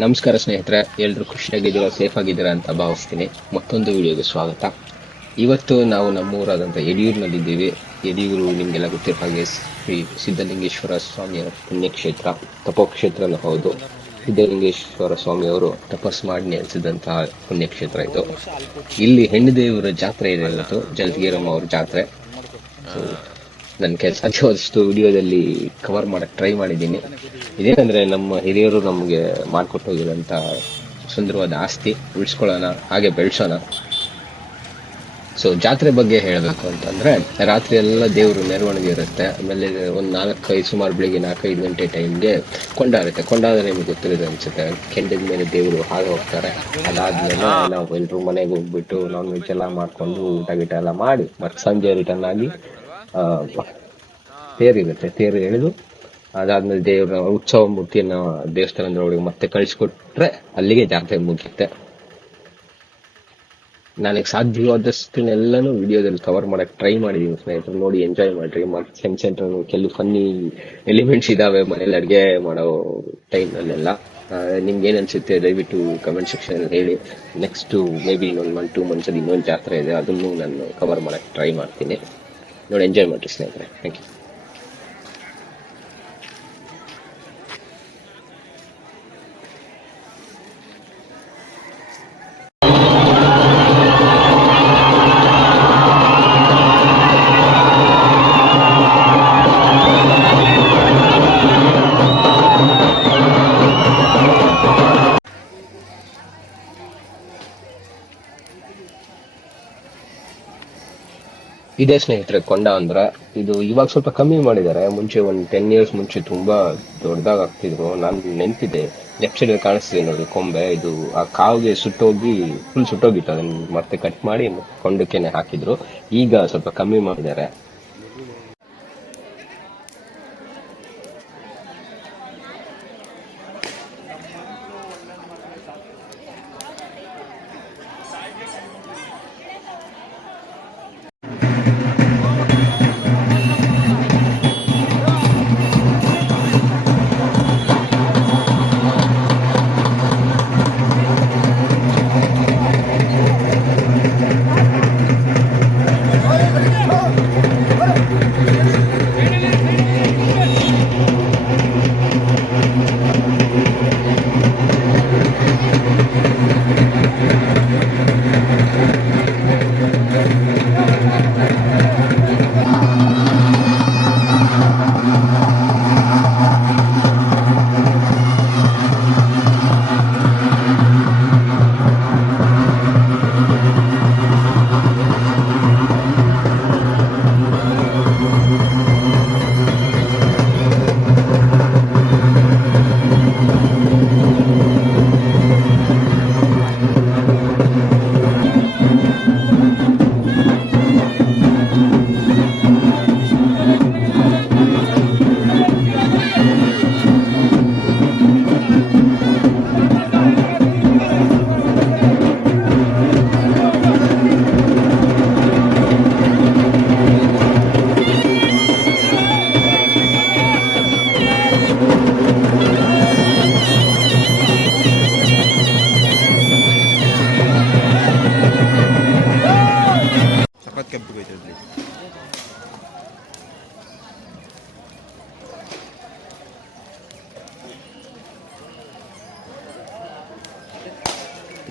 ನಮಸ್ಕಾರ ಸ್ನೇಹಿತರೆ, ಎಲ್ಲರೂ ಖುಷಿಯಾಗಿದ್ದೀರಾ, ಸೇಫ್ ಆಗಿದ್ದೀರಾ ಅಂತ ಭಾವಿಸ್ತೀನಿ. ಮತ್ತೊಂದು ವಿಡಿಯೋಗೆ ಸ್ವಾಗತ. ಇವತ್ತು ನಾವು ನಮ್ಮೂರಾದಂಥ ಯಡಿಯೂರಿನಲ್ಲಿದ್ದೀವಿ. ಯಡಿಯೂರು ನಿಮಗೆಲ್ಲ ಗೊತ್ತಿರೋ ಹಾಗೆ ಶ್ರೀ ಸಿದ್ಧಲಿಂಗೇಶ್ವರ ಸ್ವಾಮಿಯವರ ಪುಣ್ಯಕ್ಷೇತ್ರ, ತಪೋಕ್ಷೇತ್ರನೂ ಹೌದು. ಸಿದ್ಧಲಿಂಗೇಶ್ವರ ಸ್ವಾಮಿಯವರು ತಪಸ್ ಮಾಡಿ ನೆಲೆಸಿದಂತಹ ಪುಣ್ಯಕ್ಷೇತ್ರ ಇದು. ಇಲ್ಲಿ ಹೆಣ್ಣು ದೇವರ ಜಾತ್ರೆ ಇದೆ ಇವತ್ತು, ಜಲಗೇರಮ್ಮ ಅವ್ರ ಜಾತ್ರೆ. ನನ್ನ ಕೆಲಸ ಸಾಧ್ಯವಾದಷ್ಟು ವಿಡಿಯೋದಲ್ಲಿ ಕವರ್ ಮಾಡಕ್ಕೆ ಟ್ರೈ ಮಾಡಿದ್ದೀನಿ. ಇದೇನಂದ್ರೆ ನಮ್ಮ ಹಿರಿಯರು ನಮಗೆ ಮಾಡಿಕೊಟ್ಟು ಹೋಗಿರೋಂಥ ಸುಂದರವಾದ ಆಸ್ತಿ ಉಳಿಸ್ಕೊಳ್ಳೋಣ, ಹಾಗೆ ಬೆಳೆಸೋಣ. ಸೊ ಜಾತ್ರೆ ಬಗ್ಗೆ ಹೇಳಬೇಕು ಅಂತಂದ್ರೆ, ರಾತ್ರಿ ಎಲ್ಲ ದೇವರು ಮೆರವಣಿಗೆ ಇರುತ್ತೆ. ಆಮೇಲೆ ಒಂದು ಸುಮಾರು ಬೆಳಿಗ್ಗೆ 4-5 ಗಂಟೆ ಟೈಮ್ಗೆ ಕೊಂಡ ಇರುತ್ತೆ. ಕೊಂಡ ಅಂದ್ರೆ ನಿಮ್ಗೆ ಗೊತ್ತಿರೋದು ಅನ್ಸುತ್ತೆ, ಕೆಂಡದ ಮೇಲೆ ದೇವರು ಹಾಗೆ ಹೋಗ್ತಾರೆ. ಅದಾದ್ಮೇಲೆ ನಾವು ಎಲ್ಲರೂ ಮನೆಗೆ ಹೋಗ್ಬಿಟ್ಟು ನಾನ್ ವೆಜ್ ಎಲ್ಲ ಮಾಡ್ಕೊಂಡು ಊಟ ಗೀಟ ಎಲ್ಲ ಮಾಡಿ ಮತ್ತೆ ಸಂಜೆ ರಿಟರ್ನ್ ಆಗಿ ತೇರಿರುತ್ತೆ. ತೇರು ಎಳೆದು ಅದಾದ್ಮೇಲೆ ದೇವರ ಉತ್ಸವ ಮೂರ್ತಿಯನ್ನ ದೇವಸ್ಥಾನದೊಳಗೆ ಮತ್ತೆ ಕಳಿಸ್ಕೊಟ್ರೆ ಅಲ್ಲಿಗೆ ಜಾತ್ರೆ ಮುಗಿಯುತ್ತೆ. ನನಗೆ ಸಾಧ್ಯವಾದಷ್ಟನ್ನೆಲ್ಲನೂ ವಿಡಿಯೋದಲ್ಲಿ ಕವರ್ ಮಾಡಕ್ ಟ್ರೈ ಮಾಡಿದೀನಿ ಸ್ನೇಹಿತರು, ನೋಡಿ ಎಂಜಾಯ್ ಮಾಡ್ರಿ. ಮತ್ತೆ ಸೆಂಟರ್ ಕೆಲವು ಫನ್ನಿ ಎಲಿಮೆಂಟ್ಸ್ ಇದಾವೆ ಮನೇಲಿ ಅಡುಗೆ ಮಾಡೋ ಟೈಮ್ನಲ್ಲೆಲ್ಲ. ನಿಮ್ಗೆ ಏನ್ ಅನ್ಸುತ್ತೆ ದಯವಿಟ್ಟು ಕಮೆಂಟ್ ಸೆಕ್ಷನ್ ಹೇಳಿ. ನೆಕ್ಸ್ಟ್ ಮೇ ಬಿ ಇನ್ನೊಂದು 1-2 ಮಂತ್ಸ್ ಅಲ್ಲಿ ಇನ್ನೊಂದು ಜಾತ್ರೆ ಇದೆ, ಅದನ್ನು ನಾನು ಕವರ್ ಮಾಡಕ್ ಟ್ರೈ ಮಾಡ್ತೀನಿ. ನೋಡಿ ಎಂಜಾಯ್ ಮಾಡ್ರಿ ಸ್ನೇಹಿತರೆ. Thank you. ಇದೇ ಸ್ನೇಹಿತರೆ ಕೊಂಡ ಅಂದ್ರ. ಇದು ಇವಾಗ ಸ್ವಲ್ಪ ಕಮ್ಮಿ ಮಾಡಿದ್ದಾರೆ. ಮುಂಚೆ ಒಂದು 10 years ಮುಂಚೆ ತುಂಬಾ ದೊಡ್ಡದಾಗ ಆಗ್ತಿದ್ರು. ನಾನು ನೆನ್ಪಿದೆ, ಲೆಫ್ಟ್ ಸೈಡ್ ಕಾಣಿಸ್ತಿದೆ ನೋಡಿ ಕೊಂಬೆ. ಇದು ಆ ಕಾವಿಗೆ ಸುಟ್ಟೋಗಿ ಫುಲ್ ಸುಟ್ಟೋಗಿತ್ತು. ಅದನ್ನ ಮತ್ತೆ ಕಟ್ ಮಾಡಿ ಕೊಂಡಕ್ಕೆನೆ ಹಾಕಿದ್ರು. ಈಗ ಸ್ವಲ್ಪ ಕಮ್ಮಿ ಮಾಡಿದ್ದಾರೆ.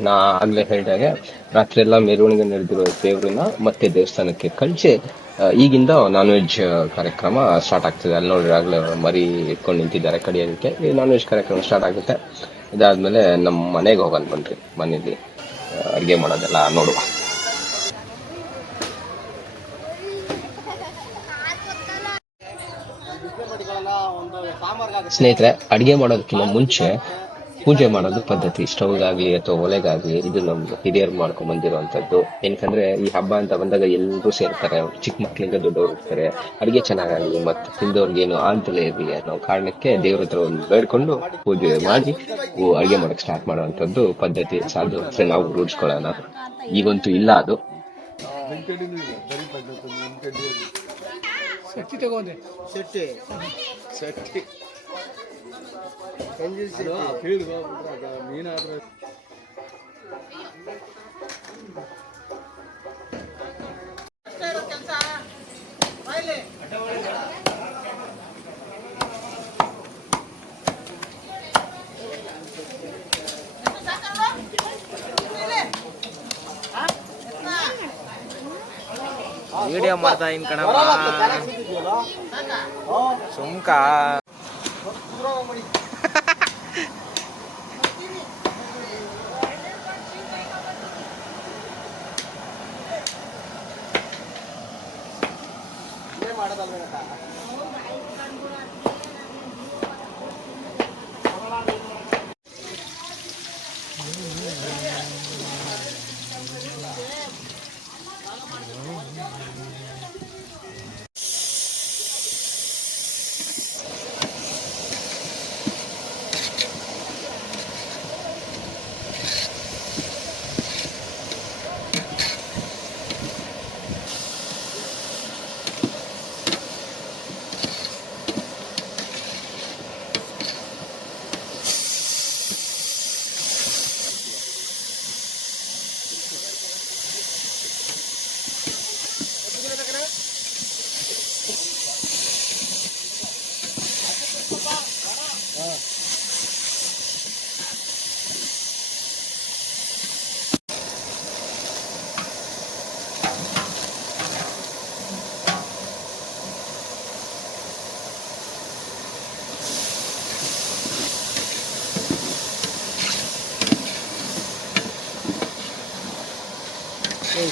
ನಾ ಆಗ್ಲೇ ಹೇಳಿದಾಗೆ ರಾತ್ರಿ ಎಲ್ಲ ಮೆರವಣಿಗೆ ನಡೆದಿರೋ ದೇವ್ರನ್ನ ಮತ್ತೆ ದೇವಸ್ಥಾನಕ್ಕೆ ಕಳಿಸಿ ಈಗಿಂದ ನಾನ್ ವೆಜ್ ಕಾರ್ಯಕ್ರಮ ಸ್ಟಾರ್ಟ್ ಆಗ್ತದೆ. ಅಲ್ಲಿ ನೋಡ್ರಿ ಆಗ್ಲೇ ಮರಿ ಇಟ್ಕೊಂಡು ನಿಂತಿದ್ದಾರೆ ಕಡಿಯೋದಕ್ಕೆ. ಈ ನಾನ್ ವೆಜ್ ಕಾರ್ಯಕ್ರಮ ಸ್ಟಾರ್ಟ್ ಆಗುತ್ತೆ. ಇದಾದ್ಮೇಲೆ ನಮ್ಮ ಮನೆಗೆ ಹೋಗೋಣ ಬನ್ರಿ, ಮನೇಲಿ ಅಡುಗೆ ಮಾಡೋದೆಲ್ಲ ನೋಡುವ. ಸ್ನೇಹಿತರೆ, ಅಡಿಗೆ ಮಾಡೋದಕ್ಕಿಂತ ಮುಂಚೆ ಪೂಜೆ ಮಾಡೋದು ಪದ್ಧತಿ. ಸ್ಟವ್ಗಾಗ್ಲಿ ಅಥವಾ ಒಲೆಗಾಗ್ಲಿ ಇದು ನಮ್ಮ ಹಿರಿಯರು ಮಾಡ್ಕೊಂಡ್ ಬಂದಿರುವಂತದ್ದು. ಏನಕಂದ್ರೆ ಈ ಹಬ್ಬ ಅಂತ ಬಂದಾಗ ಎಲ್ಲರೂ ಸೇರ್ತಾರೆ, ಚಿಕ್ಕ ಮಕ್ಳಿಂದ ದೊಡ್ಡವ್ರು ಇರ್ತಾರೆ. ಅಡಿಗೆ ಚೆನ್ನಾಗಾಗಲಿ ಮತ್ತೆ ತಿಂದವ್ರಿಗೇನು ಆಂತಲೇ ಇರಲಿ ಅನ್ನೋ ಕಾರಣಕ್ಕೆ ದೇವ್ರ ಹತ್ರ ಒಂದು ಬೇಡ್ಕೊಂಡು ಪೂಜೆ ಮಾಡಿ ಅಡಿಗೆ ಮಾಡಕ್ ಸ್ಟಾರ್ಟ್ ಮಾಡುವಂತದ್ದು ಪದ್ಧತಿ. ಸಾಧ್ಯ ನಾವು ರೂಢಿಸ್ಕೊಳ್ಳೋಣ. ಈಗಂತೂ ಇಲ್ಲ ಅದು. ಮೀನಾದ್ರೆ ವಿಡಿಯೋ ಮಾಡ್ತಾ ಇನ್ ಕಣವ ಸುಮ್ಕ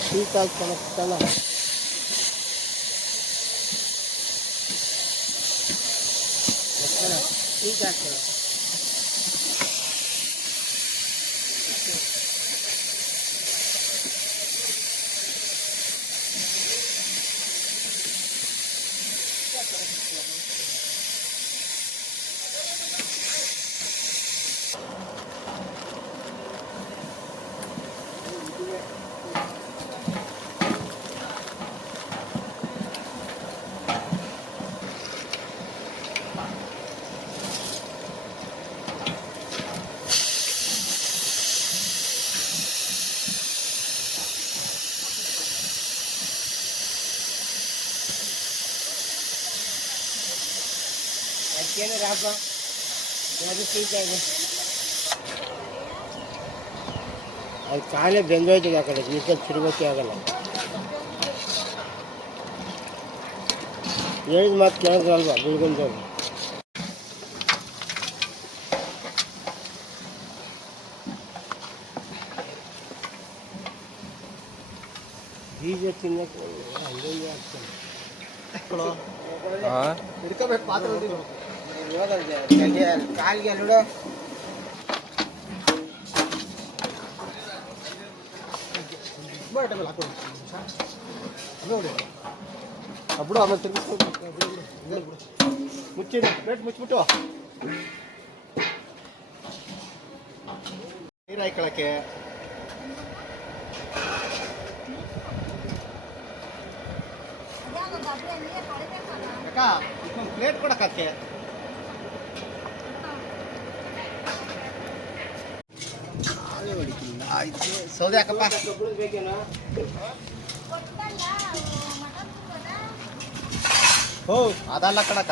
ಶೀತ ಆಗ್ತಾನ ಶೀತ ಆಗ್ತದೆ. ರಾಪ ಅದು ಶೀತ ಇದೆ, ಅದು ಕಾಲೇ ಬೆಂದೋಯ್ತದೆ ಆ ಕಡೆ ನಿಂತ ತಿರುಗೋಕೆ ಆಗಲ್ಲ. ಹೇಳಿದ ಮಾತು ಕೇಳಿದ್ರಲ್ವ ಬೆಳ್ಗೊಂಡವ್ರು. ಬೀಜ ತಿನ್ನಕ್ಕೆ ಹಂಗೆ ಆಗ್ತದೆ. ಹಿಡ್ಕೋಬೇಕು ಪಾತ್ರ ಕಾಲಿಗೆ ನೋಡು. ನೋಡಿ ಬಿಡು ಆಮೇಲೆ ತಿರ್ಗಿಸ್ಕೊಂಡು ಮುಚ್ಚಿ ಪ್ಲೇಟ್ ಮುಚ್ಚಿಬಿಟ್ಟು ನೀರು ಹಾಕೊಳ್ಳೋಕ್ಕೆ ಅಕ್ಕ ಇದೊಂದು ಪ್ಲೇಟ್ ಕೊಡಕ್ಕೆ ಆಯ್ತು ಸೌದೆ ಹಾಕಪ್ಪ. ಓ ಅದಲ್ಲ ಕಣಕ್ಕ,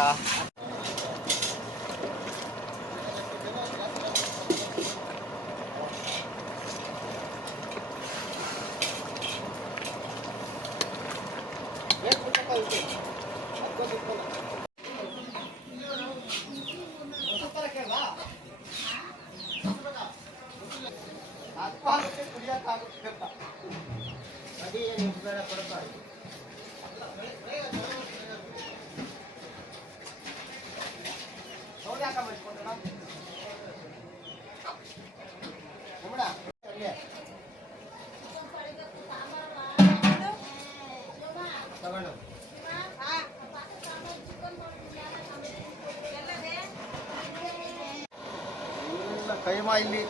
ಕೈಮಾ ಇಲ್ಲಿ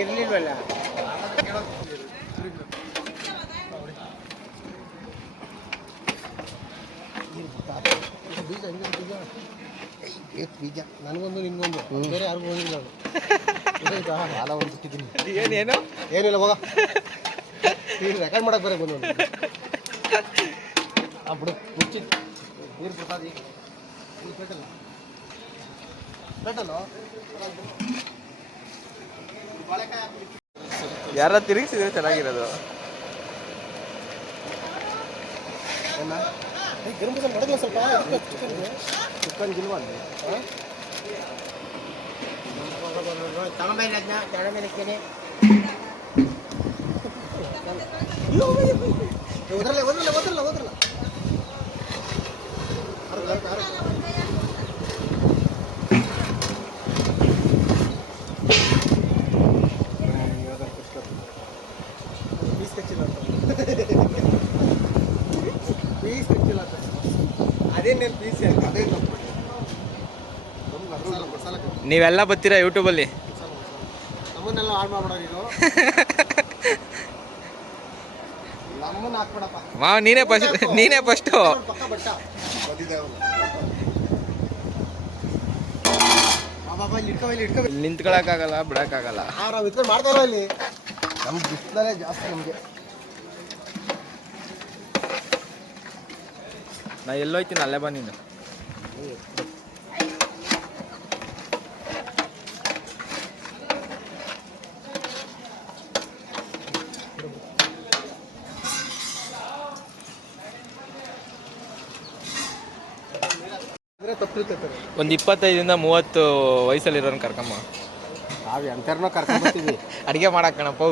ಇರ್ಲಿಲ್ವಲ್ಲ. ಬೀಜ ಹೆಂಗೆ ಬೀಜ ಬೇಕು ಬೀಜ ನನಗೊಂದು ನಿನ್ಗೊಂದು ಬೇರೆ ಯಾರಿಗೂ ಬಂದಿಲ್ಲ ಅದು ಹಾಲ ಒಂದು ಬಿಟ್ಟಿದ್ದೀನಿ ಏನೇನು ಏನಿಲ್ಲ ಹೋಗ ಈಗ ರೆಕಾರ್ಡ್ ಮಾಡಕ್ಕೆ ಬರೋ ಬಂದು ಬಿಡು ಮುಚ್ಚಿ ನೀರು ಪ್ರಸಾದಿ ನೀರು ಬೇಕಲ್ಲ ಬೇಕಲ್ಲ ಯಾರ ತಿರುಗಿಸಿದ್ರೆ ಚೆನ್ನಾಗಿರೋದು. ಗರಂ ಮಸಾಲ ಮಡಗಲ್ಲ ಸ್ವಲ್ಪ ಚಿಕನ್ ಗಿಲ್ವಾ ಅಲ್ಲಿ ತಗೊಂಬೈಲಿ ಅದನ್ನ ತಗೊಂಬೈಲಿಕ್ಕೇನೆ ಓದ್ರಲ್ಲ ಓದ್ರಲ್ಲ ಓದ್ರಲ್ಲ ಓದ್ರಲ್ಲ ಪೀಸ್ ಕಚ್ಚಿಲ್ಲ ಪೀಸ್ ಕಚ್ಚಿಲ್ಲ ಅದೇನೇನು ಪೀಸ್ ಅದೇ ಮಸಾಲ ಮಸಾಲ ನೀವೆಲ್ಲ ಬರ್ತೀರಾ ಯೂಟ್ಯೂಬಲ್ಲಿ? ನಮ್ಮನ್ನೆಲ್ಲ ಹಾಳು ಮಾಡ್ಬೇಡ ನೀನು ನಮ್ಮನ್ನ ಹಾಕ್ಬೇಡಪ್ಪ ಮಾವ ನೀನೇ ಫಸ್ಟು ಪಕ್ಕ ಬಟ್ಟ ಬಾಬಾ ಇಲ್ಲಿ ಇಟ್ಕೊ ನಿಂತ್ಕೊಳಕ್ಕಾಗಲ್ಲ, ಬಿಡಕ್ಕಾಗಲ್ಲ. ನಾವು ಇಟ್ಕೊಂಡು ಮಾಡ್ತಾರ ಇಲ್ಲಿ ನಮ್ಗೆ ಬಿಸಿಲೇ ಜಾಸ್ತಿ ನಮಗೆ. ನಾ ಎಲ್ಲೋಯ್ತೀನಿ ಅಲ್ಲೇ ಬಾ ನೀನು. ತಪ್ಪಿರ್ತೈತೆ ಒಂದು 25-30 ವಯಸ್ಸಲ್ಲಿರೋನ್ ಕರ್ಕಮ್ಮ. ನಾವು ಎಂಥರನ್ನೋ ಕರ್ಕೊಂಡ್ಬರ್ತೀವಿ ಅಡುಗೆ ಮಾಡಕ್ಕೆ ಕಣಪ್ಪ.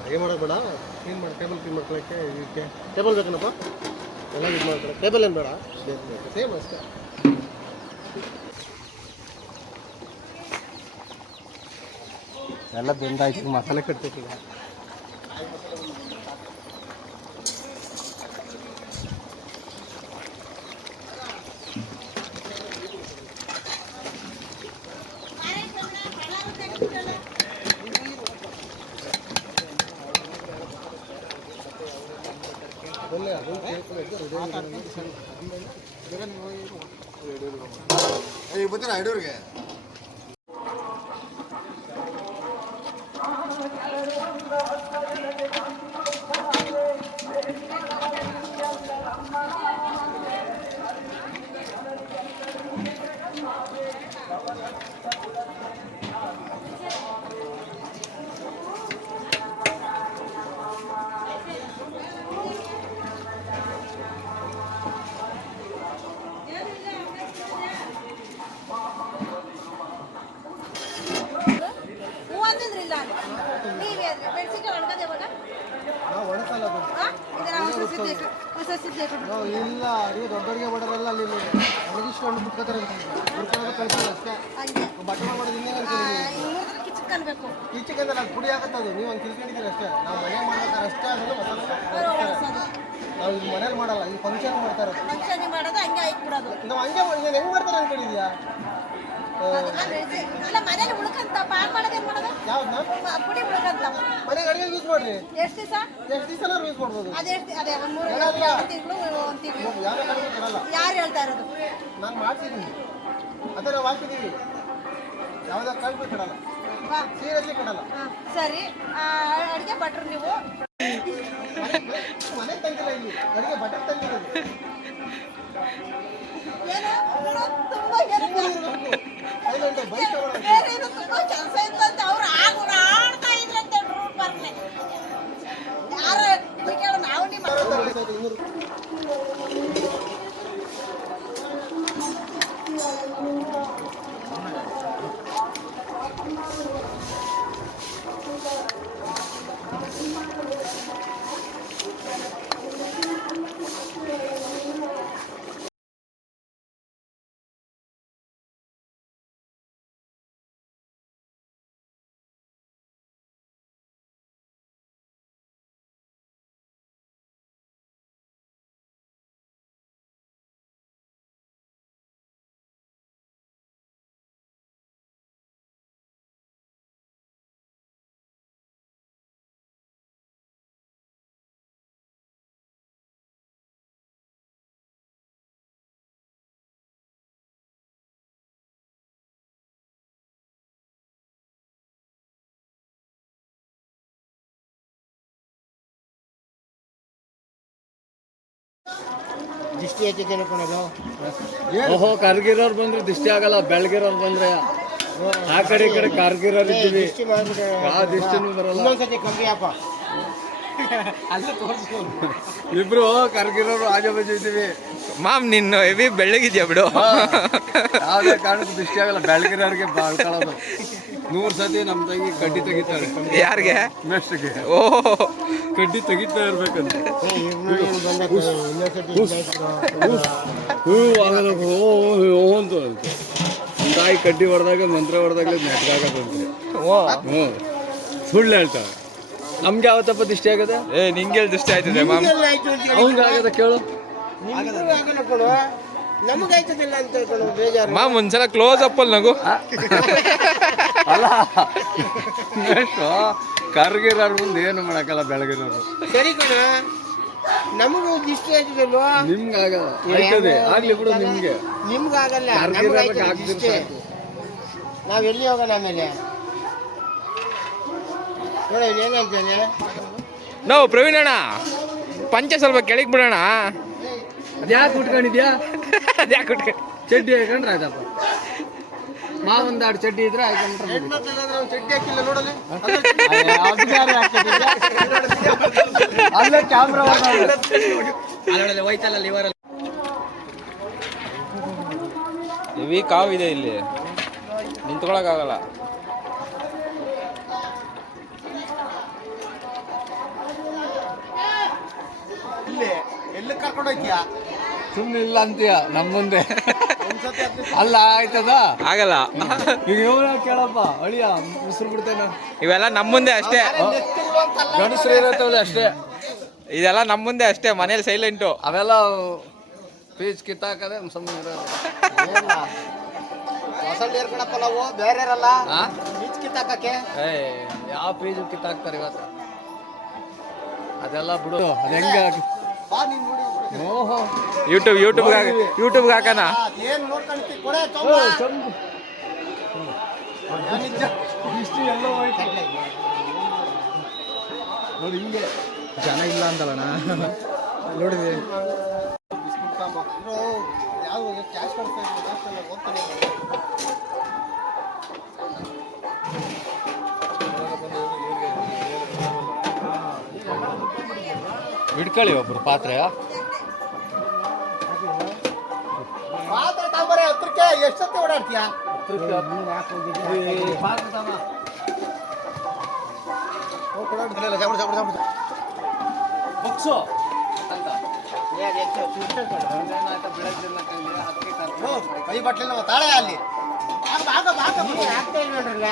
ಅಡುಗೆ ಮಾಡೋದು ಬೇಡ, ಕ್ಲೀನ್ ಮಾಡಿ ಟೇಬಲ್ ಕ್ಲೀನ್ ಮಾಡ್ಕೊಳ್ಳೋಕ್ಕೆ ಇದಕ್ಕೆ ಟೇಬಲ್ ಬೇಕನಪ್ಪ ಎಲ್ಲ ಇದು ಮಾಡ್ಕೊಳ್ಳೋ. ಟೇಬಲ್ ಏನು ಬೇಡ, ಸೇಮ್ ಅಷ್ಟೇ. ಎಲ್ಲ ಬೆಂದಾಯ್ತು, ಮಸಾಲೆ ಕಟ್ತೈತಿ ಈಗ. ಬರ್ತೀರಾ ಐಡೂರಿಗೆ? ಇಲ್ಲ ಅಡುಗೆ ದೊಡ್ಡವರಿಗೆ ಮಾಡೋರಲ್ಲ ಅಲ್ಲಿ ಅಡುಗಿಷ್ಟು ಹಣ್ಣು ಬಿಟ್ಕೋತಾರೆ ಕಳ್ಸಲ್ಲ ಅಷ್ಟೇ. ಬಟ್ಟೆ ಮಾಡೋದು ಕಿಚ್ಚಕ್ಕಂದ್ರೆ ಅದು ಪುಡಿ ಆಗುತ್ತೆ. ಅದು ನೀವು ಒಂದು ತಿಳ್ಕೊಂಡಿದ್ದೀರಿ ಅಷ್ಟೇ. ನಾವು ಮನೆ ಮಾಡ್ಬೇಕಾದ್ರೆ ಅಷ್ಟೇ ಅದನ್ನು ಮಸಾಲೆ ನಾವು ಈಗ ಮನೇಲಿ ಮಾಡಲ್ಲ, ಈ ಫಂಕ್ಷನ್ ಮಾಡ್ತಾರೆ. ನಾವು ಹಂಗೆ ಹೆಂಗೆ ಮಾಡ್ತಾರೆ ಅನ್ಕೊಂಡಿದ್ಯಾ? ಯಾವ್ದನ್ನ ಮನೆಗೆ ಅಡುಗೆ ಯೂಸ್ ಮಾಡ್ರಿ, ಎಷ್ಟು ದಿವಸ ಯೂಸ್ ಮಾಡ್ಬೋದು. ಯಾರು ಹೇಳ್ತಾ ಇರೋದು? ನಾನು ಮಾಡ್ತಿದ್ದೀನಿ, ಅದೇ ನಾವು ಹಾಕಿದ್ದೀವಿ. ಯಾವ್ದಾಗ ಕಳ್ಬಿಟ್ಟು ಕೊಡಲ್ಲ, ಸೀರಿಯಸ್ಲಿ ಕೊಡಲ್ಲ. ಸರಿ, ಅಡುಗೆ ಭಟ್ರು ನೀವು ಮನೆಗೆ ತಂದಿಲ್ಲ, ಇಲ್ಲಿ ಅಡುಗೆ ಬಟ್ಟೆ ತಂದಿರೋದು. ತುಂಬಾ ಕೆಲಸ ಇತ್ತಂತೆ, ಅವ್ರು ಆಡ್ತಾ ಇದ್ರಂತೆ ರೂಟ್ ಬರ್ಲಿ. ಯಾರು ಕೇಳೋ ನಾವು ದಿಷ್ಟಿ ಹೆಚ್ಚಿದ್ದೇನೆ ಕೊಡೋದು ಓಹೋ ಕರ್ಗಿರೋರು ಬಂದ್ರೆ ದಿಷ್ಟಿ ಆಗಲ್ಲ, ಬೆಳಗಿರೋರು ಬಂದ್ರೆ ಆ ಕಡೆ ಈ ಕಡೆ ಕರ್ಗಿರೋರು ಇದ್ದೀವಿ, ದಿಷ್ಟಿ ಮಾಡ್ಬಿಟ್ಟು ಆ ದಿಷ್ಟಿನೂ ಬರಲ್ಲ. ಇನ್ನೊಂದ್ಸತಿ ಕಂಬಿ ಹಾಕೋ. ಇಬ್ರು ಕರ್ಗಿರೋರು ಆಜು ಬಾಜು ಇದ್ದೀವಿ. ಮಾಮ್ ನಿನ್ನ ಹೆವಿ ಬೆಳ್ಳಗಿದ್ಯಾ ಬಿಡು. ಯಾವುದೇ ಕಾರಣಕ್ಕೂ ದಿಷ್ಟಿ ಆಗಲ್ಲ, ಬೆಳಗಿರೋರಿಗೆ ಬಾಳ್ಕೊಳ್ಳೋದು. 100 ಸತಿ ನಮ್ಮ ತಂಗಿ ಕಡ್ಡಿ ತೆಗಿತಾರೆ. ಯಾರಿಗೆ? ಮೆಸ್ಟ್ಗೆ ಓ ಕಡ್ಡಿ ತೆಗಿತಾ ಇರ್ಬೇಕಂತ. ಇನ್ನೊಂದ್ಸತಿ ಹೂ ಆಗಲ್ಲ, ಅಂತ ತಾಯಿ ಕಡ್ಡಿ ಹೊಡೆದಾಗ ಮಂತ್ರ ಹೊಡೆದಾಗ ನೆಟ್ಗಾಗದಂತೆ. ಹ್ಞೂ ಸುಳ್ಳು ಹೇಳ್ತಾರೆ. ನಮ್ಗೆ ಯಾವತ್ತಪ್ಪ ದಿಷ್ಟಿ ಆಗದೆ? ನಿಂಗೆ ದೃಷ್ಟಿ ಆಯ್ತದೆ ಮಾಮ್. ಅವ್ನಿಗೆ ಆಗದ ಕೇಳು. ಆಗಲ್ಲ ಕೊಡು, ನಮಗಾಯ್ತದಿಲ್ಲ ಅಂತ ಹೇಳ್ಕೊಂಡು ಬೇಜಾರು. ಮಾಮ್ ಒಂದ್ಸಲ ಕ್ಲೋಸ್ ಅಪ್ ಅಲ್ಲಿ ನಗು. ಅಲ್ಲ ಎಷ್ಟು ಕರ್ಗಿರೋರು ಮುಂದೆ ಏನು ಮಾಡಕ್ಕಲ್ಲ, ಬೆಳಗಿರೋರು. ಸರಿ ಕಣ, ನಮಗೂ ದಿಷ್ಟಿ ಆಯ್ತದಲ್ವಾ? ನಿಮ್ಗೆ ಆಗಲ್ಲ, ಆಯ್ತದೆ ಆಗ್ಲಿ ಬಿಡು. ನಿಮ್ಗೆ ನಿಮ್ಗಾಗಲ್ಲ, ಕರ್ಗಿರೋರಿಗೆ ಆಗ್ದಿರ ದಿಷ್ಟಿ. ಸಾಕು. ನಾವ್ ಎಲ್ಲಿ ಹೋಗೋಣ ಆಮೇಲೆ? ನೋಡ ಏನ್ ಹೇಳ್ತೇನೆ. ನಾವು ಪ್ರವೀಣ್ ಅಣ್ಣ ಪಂಚೆ ಸ್ವಲ್ಪ ಕೆಳಗೆ ಬಿಡೋಣ. ಅದ್ಯಾಕೆ ಉಟ್ಕೊಂಡಿದ್ಯಾ? ಅದ್ಯಾಕೆ ಉಟ್ಕೊಂಡು ಚಡ್ಡಿ ಹಾಕೊಂಡ್ರೆ ಆಯ್ತಪ್ಪ. ಮಾವೊಂದು 2 ಚಡ್ಡಿ ಇದ್ರೆ ಹಾಕೊಂಡ್ರೆ ಹೆಣ್ಮಕ್ಳಿಗಾದ್ರೆ ಅವ್ನು ಚಡ್ಡಿ ಹಾಕಿಲ್ಲ ನೋಡಲಿ. ಅಲ್ಲೇ ಕ್ಯಾಮ್ರಾ ಹೆವಿ ಕಾವಿದೆ ಇಲ್ಲಿ, ನಿಂತ್ಕೊಳಕ್ಕಾಗಲ್ಲ. ಇಲ್ಲಿ ಎಲ್ಲಿ ಕರ್ಕೊಂಡು ಹೋಗ್ತೀಯಾ? ಸುಮ್ಮನೆ ಇಲ್ಲ ಅಂತೀಯ ನಮ್ಮ ಮುಂದೆ. ಅಲ್ಲ ಆಯ್ತದ ಆಗಲ್ಲ. ಈಗ ಇವ್ರ ಕೇಳಪ್ಪ, ಅಳಿಯ ಉಸಿರು ಬಿಡ್ತೇನೆ. ಇವೆಲ್ಲ ನಮ್ಮ ಮುಂದೆ ಅಷ್ಟೇ, ಗಂಡಸ್ರು ಇರತ್ತವಲ್ಲ ಅಷ್ಟೇ. ಇದೆಲ್ಲ ನಮ್ಮ ಮುಂದೆ ಅಷ್ಟೇ, ಮನೇಲಿ ಸೈಲೆಂಟು. ಅವೆಲ್ಲ ಪೀಚ್ ಕಿತ್ತಾಕದೆ ಸುಮ್ಮನೆ ಇರೋದು. ಹೊಸಲ್ ಏರ್ಕಣಪ್ಪ ನಾವು ಬೇರೆ ಇರಲ್ಲ. ಆ? ಬೀಚ್ ಕಿತ್ತಾಕಕ್ಕೆ ಯಾವ ಪೀಜ್ ಕಿತ್ತಾಕ್ತಾರೆ ಇವತ್ತು? ಅದೆಲ್ಲ ಬಿಡು. ಅದು ಹೆಂಗ? ಬಾ ನೀನ್ ನೋಡಿ. ಓಹೋ ಯೂಟ್ಯೂಬ್ಗೆ ಹಾಕೋಣ. ಏನ್ ನೋಡ್ಕೊಂತಿ ಕೊಡೆ ಇಷ್ಟು ಎಲ್ಲ ಹೋಯ್ತು ನೋಡಿ. ಹಿಂಗೆ ಜನ ಇಲ್ಲ ಅಂತಲ್ಲಣ್ಣ, ನೋಡಿದೆ. ಯಾವ ಕ್ಯಾಶ್ ಕಳಿಸ್ತಾ ಇದ್ದೀನಿ, ಹೋಗ್ತಾನೆ. ಇಟ್ಕೊಳ್ಳಿ ಒಬ್ರು ಪಾತ್ರೆ. ಮಾತ್ರ ತಾಂಬರೆ ಹತ್ರಕ್ಕೆ ಎಷ್ಟೊತ್ತೆ ಓಡಾಡ್ತೀಯಾ? ಬುಕ್ಸು ಕೈ ಬಟ್ಲಿಲ್ಲ ತಾಳೆ ಅಲ್ಲಿ ಆಗ್ತಾ ಇಲ್ಲ ನೋಡ್ರಲ್ಲ.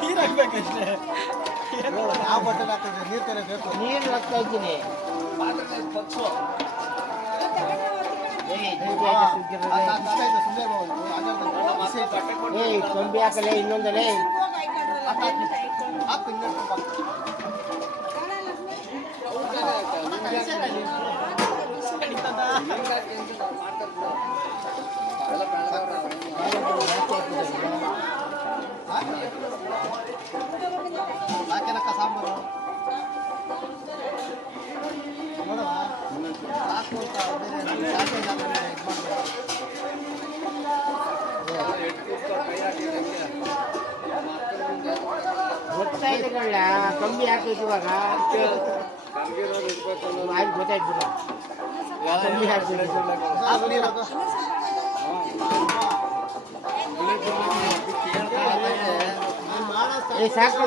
ನೀರು ಹಾಕ್ಬೇಕಷ್ಟೇ. ಯಾವ ಬಟ್ಟಲ್ ಹಾಕಿದ್ರೆ ನೀರು ತರ ಬೇಕು. ನೀರು ಹಾಕ್ತಾ ಇದ್ದೀನಿ. ಕಂಬಿ ಹಾಕಲೇ ಇನ್ನೊಂದಲೇ ಹಾಕು ಇನ್ನೊಂದು. ಹಾಕೇನಕ್ಕ ಸಾಂಬಾರು ನೋಡವ ಸಾಕು ಅಂತ ಬೇರೆ ಗೊತ್ತಾಯ್ತುಗಳ ಕಮ್ಮಿ ಹಾಕೈತಿ ಇವಾಗ ಗೊತ್ತಾಯ್ತು ಬಿಡ. ಕಮ್ಮಿ ಹಾಕ್ತೀನಿ ಸಾಕು.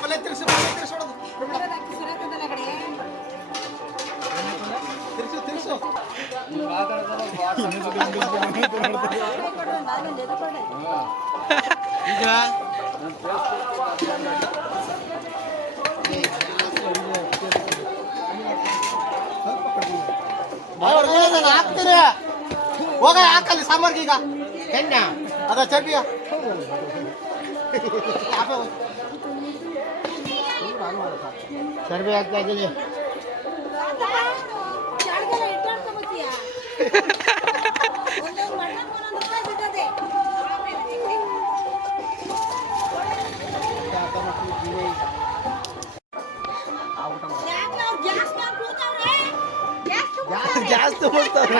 ಪಲ್ಯ ತಿರ್ಸಿ ತಿರ್ಸೋದು ತಿರ್ಸು ಈಗ ಹಾಕ್ತೀರಿ ಹೋಗ ಹಾಕಲ್ಲಿ ಸಾಂಬಾರ್ಗೆ. ಈಗ ಎಣ್ಣೆ ಅದ ಚಟ್ನಿಯ ಸರ್ವೆ ಆಗ್ತಾ ಇದ್ದೀನಿ. ಜಾಸ್ತಿ ಬರ್ತಾರೆ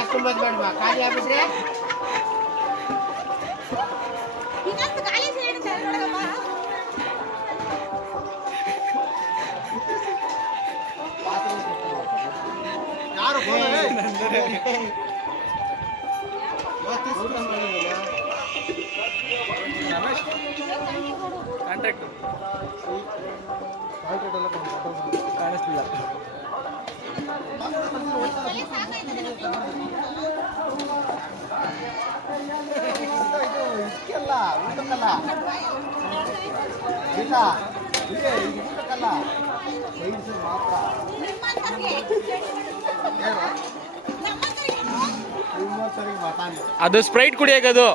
ಇನ್ನೊಂದು ಖಾಲಿ ಸೈಡ್ ನೋಡಮ್ಮ. ಯಾರು ಕಾಂಟ್ರಾಕ್ಟ್ ಕಾಣಿಸ್ತಿಲ್ಲ. ಇದಕ್ಕೆಲ್ಲ ಊಟಕ್ಕಲ್ಲ ಇಲ್ಲ ಇದೆ ಇದು ಊಟಕ್ಕಲ್ಲ ಸೈನ್ಸ್ ಮಾತ್ರ ನಿಮ್ಮಂತರಿಗೆ ಮಾತಾಡಿ ಅದು ಸ್ಪ್ರೈಟ್ ಕುಡಿಯಾಕದು.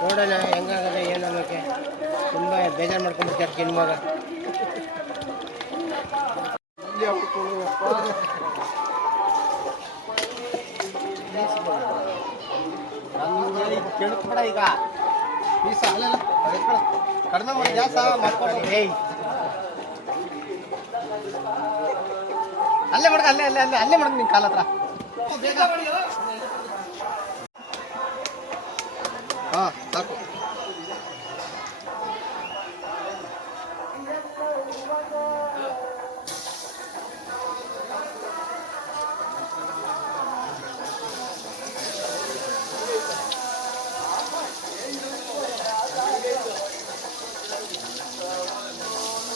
ನೋಡೋಣ ಹೆಂಗಾಗದೆ ಏನಾಗಕ್ಕೆ ತುಂಬ ಬೇಜಾರು ಮಾಡ್ಕೊಂಡ್ಬಿಡ್ತಾರೆ ಸಿನಿಮಾಗ. ಕೇಳಿಸ್ಬೇಡ ಈಗ ಪೀಸ ಅಲ್ಲೆಲ್ಲ ಕಡಿಮೆ ಮಾಡಿ ಜಾಸ್ತಿ ಮಾಡ್ಕೊಂಡು ಅಲ್ಲೇ ಮಾಡ್ಕ ಅಲ್ಲೇ ಅಲ್ಲೇ ಅಲ್ಲೇ ಅಲ್ಲೇ ಮಾಡ್ಕ ನಿನ್ ಕಾಲ ಹತ್ರ ಬೇಗ. ಹಾಂ ಸಾಕು.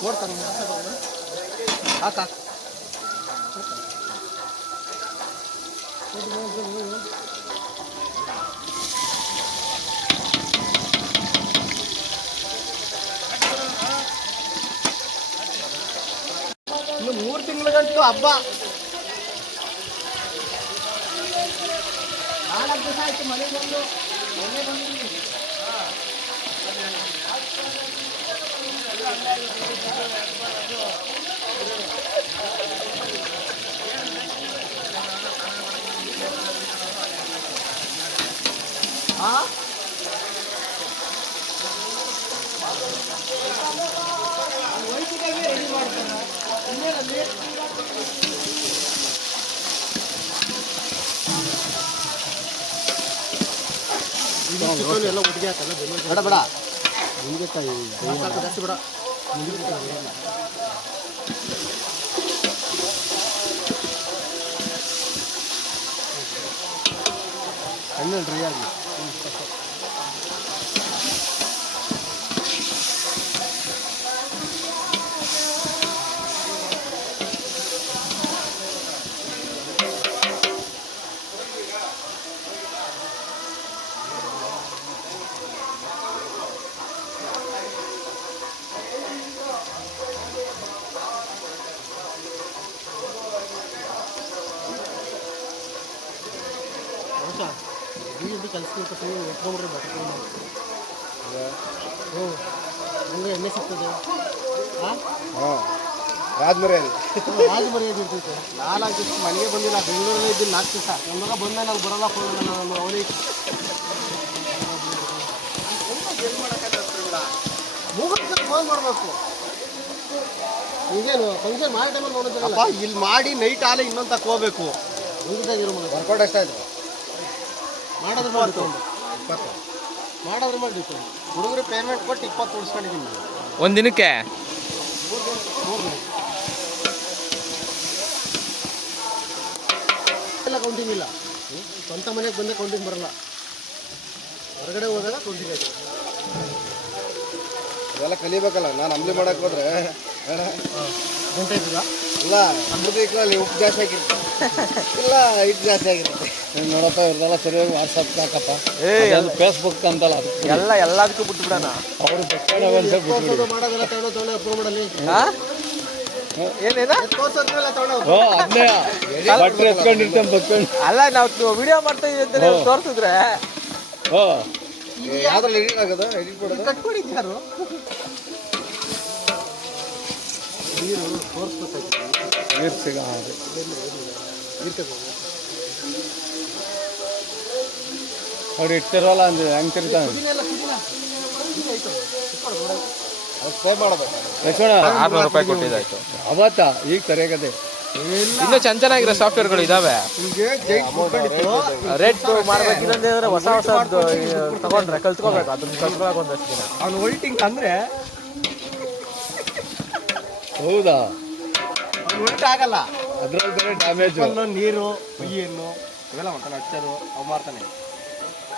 ನೋಡ್ತಾನೆ ಹಾಕ ಇನ್ನು 3 ತಿಂಗಳಿಗಂತೂ ಹಬ್ಬ. 4 ದಿವಸ ಆಯ್ತು ಮನೆ ಬಂದು ಮೊನ್ನೆ ಬಂದಿದ್ದೀನಿ. ವೈದ್ಯರಿಗೆ ರೆಡಿ ಮಾಡ್ತಾರೆ ಇನ್ನೇನಲ್ಲಿ ಎಲ್ಲ ಒಟ್ಟಿಗೆ ಹಾಕಲ್ಲ ಬೇಡ ಬೇಡ ಮುಂದೆಕಾಯಿ ಜಾಸ್ತಿ ಬೇಡ ಎಣ್ಣೆ ಡ್ರೈ ಆಗಿ ಕಲಿಸ್ಬೇಕು ಎತ್ಕೊಂಡ್ರೆ ಬರ್ತದೆ. ಹ್ಞೂ ಹಂಗೆ ಎಣ್ಣೆ ಸಿಗ್ತದೆ. ಹಾಂ ರಾಜಮರ್ಯಾದೆ ರಾಜಮರ್ಯಾದೆ ಇರ್ತೈತೆ. 4 ದಿವಸ ಮನೆಗೆ ಬಂದಿಲ್ಲ, ಬೆಂಗಳೂರಲ್ಲಿ ಇದ್ದೀನಿ 4 ದಿವಸ. ನನ್ನ ಮಗ ಬಂದ ನಾನು ಬರೋಲ್ಲ ಫೋನ್ ನಾನು ಅವನಿಗೆ ಮೂವತ್ತು ಫೋನ್ ಮಾಡಬೇಕು. ಈಗೇನು ಫಂಕ್ಷನ್ ಮಾಡಿ ಟೈಮಲ್ಲಿ ನೋಡೋದಿಲ್ಲಪ್ಪ, ಇಲ್ಲಿ ಮಾಡಿ ನೈಟ್ ಆಲೆ ಇನ್ನೊಂದು ತಕ್ಕ ಹೋಗ್ಬೇಕು. ಮುಗಿದಾಗಿರೋ ಮಗ ವರ್ಕೌಟ್ ಎಷ್ಟಾಯ್ತು ಮಾಡೋದ್ರ ಮಾಡಿ 20 ಮಾಡೋದ್ರ ಮಾಡಿ ಹುಡುಗರು ಪೇಮೆಂಟ್ ಕೊಟ್ಟು 20 ಉಳಿಸ್ಕೊಂಡಿದ್ದೀನಿ ಒಂದು ದಿನಕ್ಕೆ. 3 ದಿನ ಎಲ್ಲ ಕೌಂಟಿಂಗ್ ಇಲ್ಲ. ಸ್ವಂತ ಮನೆಗೆ ಬಂದರೆ ಕೌಂಟಿಂಗ್ ಬರಲ್ಲ, ಹೊರಗಡೆ ಹೋದಾಗ ಕೌಂಟಿಂಗ್ ಆಯ್ತು. ಅದೆಲ್ಲ ಕಲಿಬೇಕಲ್ಲ. ನಾನು ಅಂಬ್ಲಿ ಮಾಡಕ್ಕೆ ಹೋದ್ರೆ ಗಂಟೆ ಇದ್ದದ ಇಲ್ಲ ಅಂಬ್ಲಿ ಉಪ್ಪು ಜಾಸ್ತಿ ಆಗಿರುತ್ತೆ, ಇಲ್ಲ ಹಿಟ್ಟು ಜಾಸ್ತಿ ಆಗಿರುತ್ತೆ. ನೋಡಪ್ಪ ಇವ್ರದೆಲ್ಲ ಸರಿಯಾಗಿ ವಾಟ್ಸಪ್ ಹಾಕಪ್ಪ. ಅದು ಫೇಸ್ಬುಕ್ ಅಂತಲ್ಲ, ಎಲ್ಲದಕ್ಕೂ ಬಿಟ್ಟು ಬಿಡೋಣ. ಅವರು ಮಾಡೋದೆಲ್ಲ ತಗೊಂಡು ಅಪ್ರೂವ್ ಮಾಡಲಿ. ಏನೇನ ತೋರ್ಸೋದ್ರೆಲ್ಲ ತಗೊಂಡು ಬಟ್ಟೆ ಎತ್ಕೊಂಡಿರ್ತಾನೆ ಬಸ್ಕೊಂಡು. ಅಲ್ಲ, ನಾವು ವಿಡಿಯೋ ಮಾಡ್ತಾ ಇದೀವಿ ಅಂತ ನೀವು ತೋರಿಸಿದ್ರೆ ಯಾವ್ದ್ರಲ್ಲಿ ಎಡಿಟ್ ಆಗೋದು? ಎಡಿಟ್ ಮಾಡೋದು ಕಟ್ಕೊಂಡಿದ್ಯಾರು ನೀರು ತೋರಿಸ್ಬೇಕಾಯ್ತು. ನೀರು ಸಿಗ ನೀರು ತಗೋ ಅವ್ರು ಇಟ್ಟಿರೋಲ್ಲ ಅಂದ್ರೆ ಹೆಂಗೆ ತಿರ್ತಾನೆ ಕುದಿನೆಲ್ಲ ಕುದಿನ ಆಯ್ತು ಅವ್ರು ಪೇ ಮಾಡಬೇಕು. ₹600 ಕೊಟ್ಟಿದ್ದಾಯ್ತು. ಅವತ್ತ ಈಗ ಸರಿಯಾಗದೆ ಇನ್ನೂ ಚೆನ್ನಾಗಿರೋ ಸಾಫ್ಟ್ವೇರ್ಗಳು ಇದಾವೆ. ನಿಮಗೆ ಜೈಂಟ್ ರೇಟ್ ಮಾಡ್ಬೇಕಿದ್ರೆ ಹೊಸ ತಗೊಂಡ್ರೆ ಕಲ್ತ್ಕೋಬೇಕು, ಅದನ್ನ ಕಲ್ತ್ಕೊಳಕ್ ಒಂದಷ್ಟು ದಿನ. ಅವ್ನು ಹೊಲ್ಟಿಂಗ್ ಅಂದ್ರೆ ಹೌದಾ? ಅವ್ನು ಹೊಲ್ಟ್ ಆಗಲ್ಲ. ಅದ್ರಲ್ಲಿ ಬೇರೆ ಡ್ಯಾಮೇಜ್. ನೀರು ಹುಯ್ಯನ್ನು ಇವೆಲ್ಲ ಮಾಡ್ತಾನೆ, ಹಚ್ಚೋದು ಅವು ಮಾಡ್ತಾನೆ,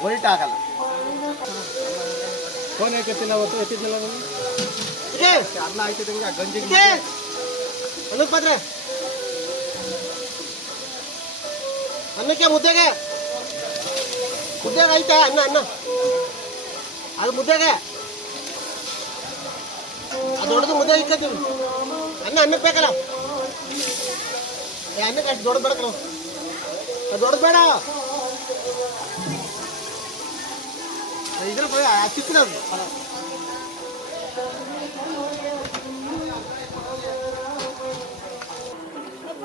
ಹೊಲ್ಟ್ ಆಗಲ್ಲ. ಫೋನ್ ಎತ್ತಿಲ್ಲ ಅವತ್ತು, ಎತ್ತಿದ್ನಲ್ಲ ನಾನು. ಅನ್ನ ಆಯ್ತಿದಂಗೆ ಆ ಗಂಜಿಗೆ ಅನ್ನಕ್ಕೆ ಅನ್ನಕ್ಕೆ ಮುದ್ದೆಗೆ ಆಯ್ತಾ ಅನ್ನ ಅದು ಮುದ್ದೆಗೆ ಅದು ದೊಡ್ಡದು ಮುದ್ದೆ ಇಟ್ಕೊತೀವಿ. ಅನ್ನಕ್ಕೆ ಬೇಕಲ್ಲ, ಅನ್ನಕ್ಕೆ ಅಷ್ಟು ದೊಡ್ಡದು ಬೇಡ, ಅದು ದೊಡ್ಡದು ಬೇಡ, ಇದ್ರ ಚಿಕ್ಕದು.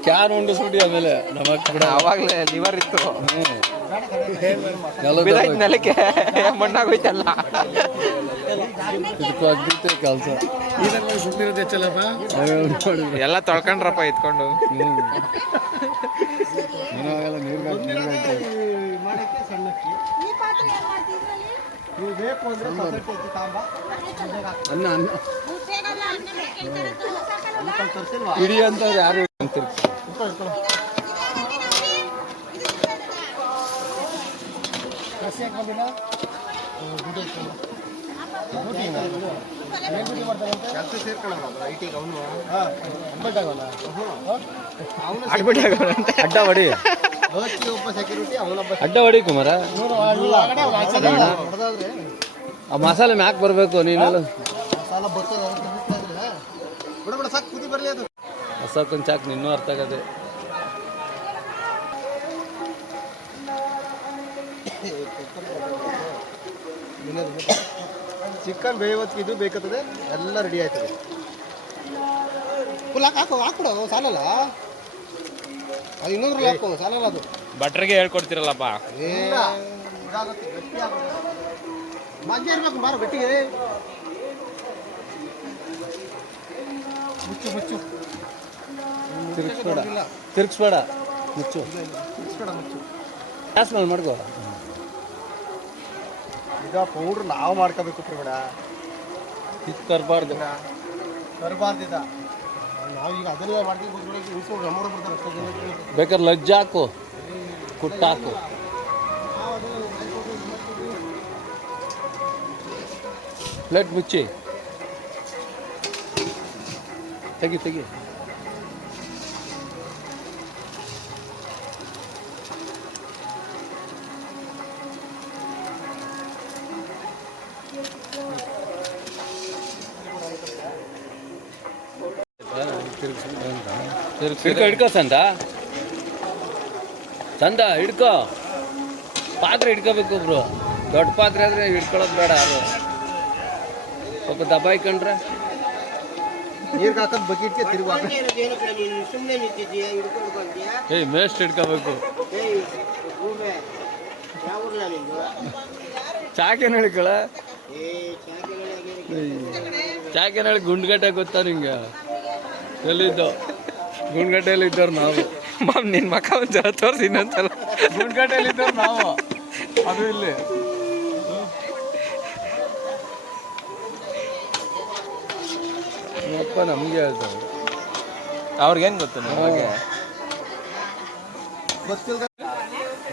ಕ್ಯಾನ್ ಉಂಡು ಸುಡಿ ಆಮೇಲೆ ನಮ್ಮ ಅವಾಗಲೇ ಲಿವರ್ ಇತ್ತು, ಕೆಲಸ ನೆಲಕ್ಕೆ ಮಣ್ಣಾಗೋಯ್ತಲ್ಲ. ಇದಕ್ಕೂ ಆಗ್ಬಿಟ್ಟೆ ಕೆಲಸ. ಇದೆಲ್ಲ ಸುಟ್ಟಿರೋದು ಹೆಚ್ಚಲ್ಲಪ್ಪ, ಎಲ್ಲ ತೊಳ್ಕೊಂಡ್ರಪ್ಪ ಎತ್ಕೊಂಡು. ಮನೆಯಾಗೆಲ್ಲ ಮಾಡಕ್ಕೆ ಸಣ್ಣಕ್ಕಿ ಈ ಪಾತ್ರೆ ಏನ್ ಮಾಡ್ತೀರಿ ಇದ್ರಲ್ಲಿ? ನೀವು ಬೇಕು ಅಂದ್ರೆ ಸೊಸೈಟಿ ಎತ್ತಿ ತಾಂಬ ಅನ್ನ ಅನ್ನ ಮುದ್ದೆಗಲ್ಲ ಅನ್ನ ಬೇಕಿದ್ರೆ ಸಾಕಲ್ಲ. ತರಿಸಿಲ್ವಾ? ಇಡೀ ಅಂತವ್ರು ಯಾರು ಅಂತಿರ್ತಾರೆ. ಕಸಿ ಯಾಕೆ ಬಂದಿಲ್ಲ? ಕೆಲಸ ಸೇರ್ಕೊಳ್ಳೋಣ ಐಟಿಗೆ ಅವನು ಅಡ್ಡ ಹೊಡಿ, ಒಬ್ಬ ಸೆಕ್ಯೂರಿಟಿ, ಅವನೊಬ್ಬ ಅಡ್ಡ ಹೊಡಿ ಕುಮಾರ. ಹೊಡೆದಾದ್ರೆ ಆ ಮಸಾಲೆ ಮ್ಯಾಕ್ ಬರಬೇಕು. ನೀನೆಲ್ಲ ಸಾಲ ಬರ್ತದೆ ಬಿಡ ಬಿಡ ಸಾಕು, ಕುದಿ ಬರಲಿ ಅದು. ಹೊಸಕ್ಕೊಂದು ಚಾಕ್ ನಿನ್ನೂ ಅರ್ಥ ಆಗದೆ. ಚಿಕನ್ ಬೇಯವತ್ತಿಗೆ ಇದು ಬೇಕಾಗ್ತದೆ, ಎಲ್ಲ ರೆಡಿ ಆಯ್ತದೆ. ಫುಲ್ ಹಾಕ್ಬಿಡು, ಸಾಲಲ್ಲ ಅದು, ಇನ್ನೊಂದು ಹಾಕು, ಸಾಲಲ್ಲ ಅದು. ಭಟ್ರಿಗೆ ಹೇಳ್ಕೊಡ್ತಿರಲ್ಲಪ್ಪ. ಇದಾಗುತ್ತೆ, ಗಟ್ಟಿ ಆಗುತ್ತೆ. ಮಜ್ಜೆ ಇರ್ಬೇಕು ಬಾರೋ ಗಟ್ಟಿಗೆ. ಮುಚ್ಚು ಮುಚ್ಚು, ತಿರ್ಗಿಸ್ಬೇಡ ತಿರ್ಗಿಸ್ಬೇಡ, ಮುಚ್ಚು ಮುಚ್ಬೇಡ, ಮುಚ್ಚು. ಗ್ಯಾಸ್ ಮೇಲೆ ಮಾಡ್ಕೋ. ಈಗ ಪೌಡ್ರ್ ನಾವು ಮಾಡ್ಕೋಬೇಕು ಪ್ರವೀಣ, ಇದು ಕರ್ಬಾರ್ದು, ತರಬಾರ್ದಿದ. ನಾವು ಈಗ ಅದನ್ನೇ ಮಾಡ್ತೀವಿ, ಉಳಿಸ್ಕೊಂಡು ನಮ್ಮೂರು ಬರ್ತಾರೆ. ಬೇಕಾದ್ರೆ ಲಜ್ಜ ಹಾಕು, ಕುಟ್ಟಾಕು. ಪ್ಲೇಟ್ ಮುಚ್ಚಿ ತೆಗಿ ತೆಗಿ. ಹಿಡ್ಕೋ ಸಂದ, ಚಂದ ಹಿಡ್ಕೋ. ಪಾತ್ರೆ ಹಿಡ್ಕೋಬೇಕು ಒಬ್ರು, ದೊಡ್ಡ ಪಾತ್ರೆ ಆದರೆ ಹಿಡ್ಕೊಳ್ಳೋದು ಬೇಡ. ಯಾರು ಸ್ವಲ್ಪ ದಬಾಯ್ಕೊಂಡ್ರೆ ನೀರ್ಗೆ ಹಾಕೋದು ಬಕೆಟ್ಗೆ ತಿರುಗುವಾಗ ಏಯ್ ಮೇಸ್ಟ್ ಹಿಡ್ಕೋಬೇಕು. ಚಾಕೇನು ಹಿಡ್ಕೊಳ, ಚಾಕೇನು ಹೇಳಿ ಗುಂಡ್ಗಟ್ಟೆ ಗೊತ್ತಾ ನಿಂಗೆ? ಎಲ್ಲಿದ್ದು ಗುಂಡ್ಗಟ್ಟೆಯಲ್ಲಿ ಇದ್ದವ್ರು ನಾವು. ಮಾಮ್ ನಿನ್ನ ಮಕ್ಕ ಒಂದ್ಸಲ ತೋರಿಸಿ ಇನ್ನೊಂದ್ಸಲ. ಗುಂಡ್ಗಟ್ಟೆಯಲ್ಲಿ ಇದ್ದವ್ರು ನಾವು, ಅದು ಇಲ್ಲಿ. ಅಪ್ಪ ನಮಗೆ ಹೇಳ್ತಾರೆ, ಅವ್ರಿಗೇನು ಗೊತ್ತು ನಮಗೆ?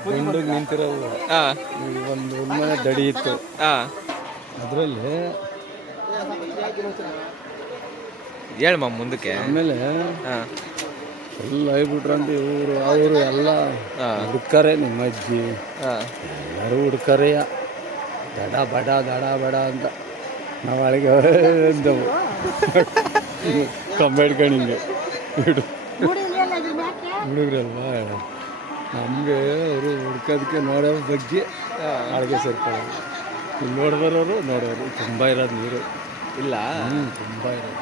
ಗುಂಡಿಗೆ ನಿಂತಿರೋದು. ಹಾಂ ಒಂದು ಮನೆ ದಡಿ ಇತ್ತು, ಹಾಂ ಅದರಲ್ಲಿ ಹೇಳಿ ಮಾಮ್ ಮುಂದಕ್ಕೆ. ಆಮೇಲೆ ಹಾಂ ಫುಲ್ ಆಗಿಬಿಟ್ರಂತ ಇವರು ಅವರು ಎಲ್ಲ ಹುಡ್ಕರೆ. ನಿಮ್ಮ ಅಜ್ಜಿ ಹಾಂ ಎಲ್ಲರೂ ಹುಡ್ಕರೆಯ, ದಡ ಬಡ ದಡ ಬಡ ಅಂತ. ನಾವು ಅಳಿಗೆ ಅಂದವು ಕಂಬೇಡ್ಕೊಂಡು ಹಿಂಗೆ ಹುಡುಗ್ರಲ್ವಾ, ನಮಗೆ ಅವರು ಹುಡ್ಕೋದಕ್ಕೆ ನೋಡೋ ಬಗ್ಗೆ ಅಳಿಗೆ ಸೇರ್ಕೊಳ್ಳೋದು. ಇಲ್ಲಿ ನೋಡ್ಬರೋರು ನೋಡೋರು, ತುಂಬ ಇರೋದು ನೀರು ಇಲ್ಲ, ತುಂಬ ಇರೋದು.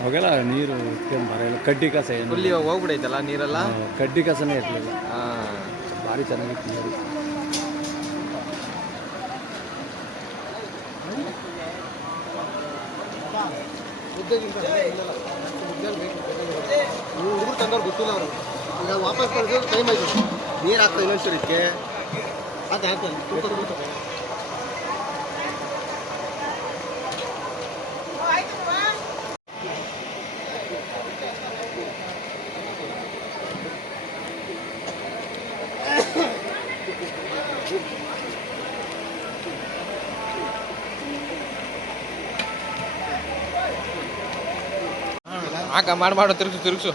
ಅವಾಗೆಲ್ಲ ನೀರು ಇಟ್ಕೊಂಡು ಬರೋಲ್ಲ, ಕಡ್ಡಿ ಕಸ ಏನು ಫುಲ್ ಇವಾಗ ಹೋಗ್ಬಿಡೈತಲ್ಲ ನೀರೆಲ್ಲ. ಕಡ್ಡಿ ಕಸನೇ ಇರಲಿಲ್ಲ, ಹಾಂ ಭಾರಿ ಚೆನ್ನಾಗಿತ್ತು ನೀರು. ಹುಡುಗರು ತಂದವ್ರು ಗೊತ್ತಿಲ್ಲ ಅವರು ಈಗ ವಾಪಸ್ ಬರೋದು ಟೈಮ್ ಆಯ್ತು ನೀರು ಹಾಕ್ತಾ ಇನ್ನೊಂಚೂರು ಇದಕ್ಕೆ ಅದು ಹಾಕ್ತಾನೆ ಹಾಕ ಮಾಡು ತಿರುಗಿಸು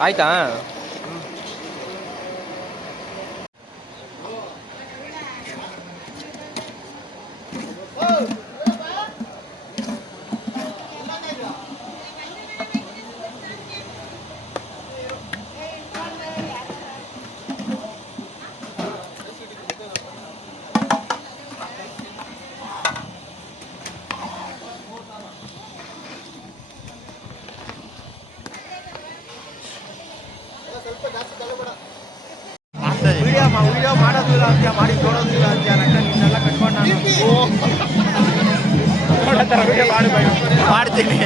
ಆಯ್ತಾ ವಿಡಿಯೋ ಮಾಡೋದಿಲ್ಲ ಅಂತ ಮಾಡಿ ಕೊಡೋದಿಲ್ಲ ಅಂತ ನಿನ್ನೆಲ್ಲ ಕಟ್ಕೊಂಡು ನಾನು ಮಾಡ್ತೀನಿ